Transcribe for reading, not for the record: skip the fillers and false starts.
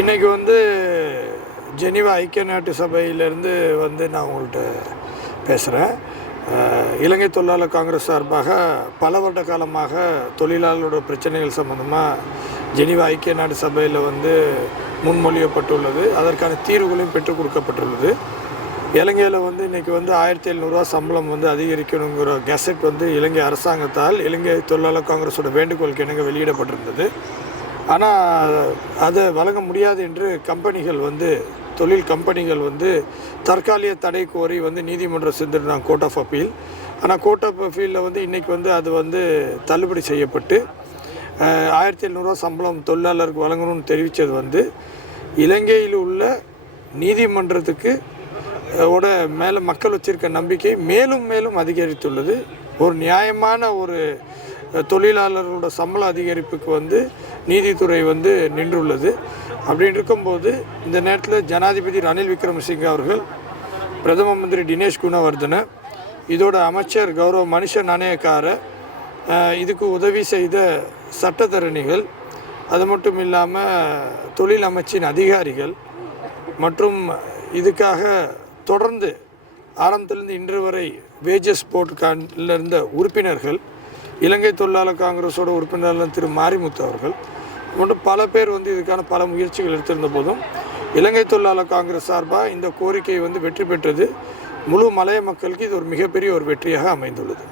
இன்றைக்கி ஜெனீவா ஐக்கிய நாட்டு சபையிலேருந்து நான் உங்கள்கிட்ட பேசுகிறேன். இலங்கை தொழிலாளர் காங்கிரஸ் சார்பாக பல வருட காலமாக தொழிலாளரோட பிரச்சனைகள் சம்பந்தமாக ஜெனீவா ஐக்கிய நாட்டு சபையில் முன்மொழியப்பட்டுள்ளது. அதற்கான தீர்வுகளையும் பெற்றுக் கொடுக்கப்பட்டுள்ளது. இலங்கையில் இன்றைக்கி 1700 சம்பளம் அதிகரிக்கணுங்கிற கெசட் இலங்கை அரசாங்கத்தால் இலங்கை தொழிலாளர் காங்கிரஸோட வேண்டுகோளுக்கு இணங்க வெளியிடப்பட்டிருந்தது. ஆனால் அதை வழங்க முடியாது என்று கம்பெனிகள் தொழில் கம்பெனிகள் தற்காலிக தடை கோரி நீதிமன்றம் சென்றிருந்தாங்க, கோர்ட் ஆஃப் அப்பீல். ஆனால் கோர்ட் ஆஃப் அப்பீலில் இன்றைக்கி அது தள்ளுபடி செய்யப்பட்டு 1700 சம்பளம் தொழிலாளருக்கு வழங்கணும்னு தெரிவித்தது இலங்கையில் உள்ள நீதிமன்றத்துக்கு மேலே மக்கள் வச்சிருக்க நம்பிக்கை மேலும் மேலும் அதிகரித்துள்ளது. ஒரு நியாயமான ஒரு தொழிலாளர்களோட சம்பள அதிகரிப்புக்கு நீதித்துறை நின்றுள்ளது. அப்படின்னு இருக்கும்போது இந்த நேரத்தில் ஜனாதிபதி ரணில் விக்ரமசிங்கே அவர்கள், பிரதம மந்திரி தினேஷ் குணவர்தன, இதோட அமைச்சர் கௌரவ மனுஷ நாணயக்கார, இதுக்கு உதவி செய்த சட்டத்தரணிகள், அது மட்டும் இல்லாமல் தொழில் அமைச்சின் அதிகாரிகள் மற்றும் இதுக்காக தொடர்ந்து ஆரம்பத்திலிருந்து இன்று வரை வேஜஸ் போர்ட்கானில் இருந்த உறுப்பினர்கள், இலங்கை தொழிலாளர் காங்கிரஸோட உறுப்பினர்கள் திரு மாரிமுத்து அவர்கள் மற்றும் பல பேர் இதுக்கான பல முயற்சிகள் எடுத்திருந்த போதும் இலங்கை தொழிலாளர் காங்கிரஸ் சார்பாக இந்த கோரிக்கை வெற்றி பெற்றது. முழு மலைய மக்களுக்கு இது ஒரு மிகப்பெரிய ஒரு வெற்றியாக அமைந்துள்ளது.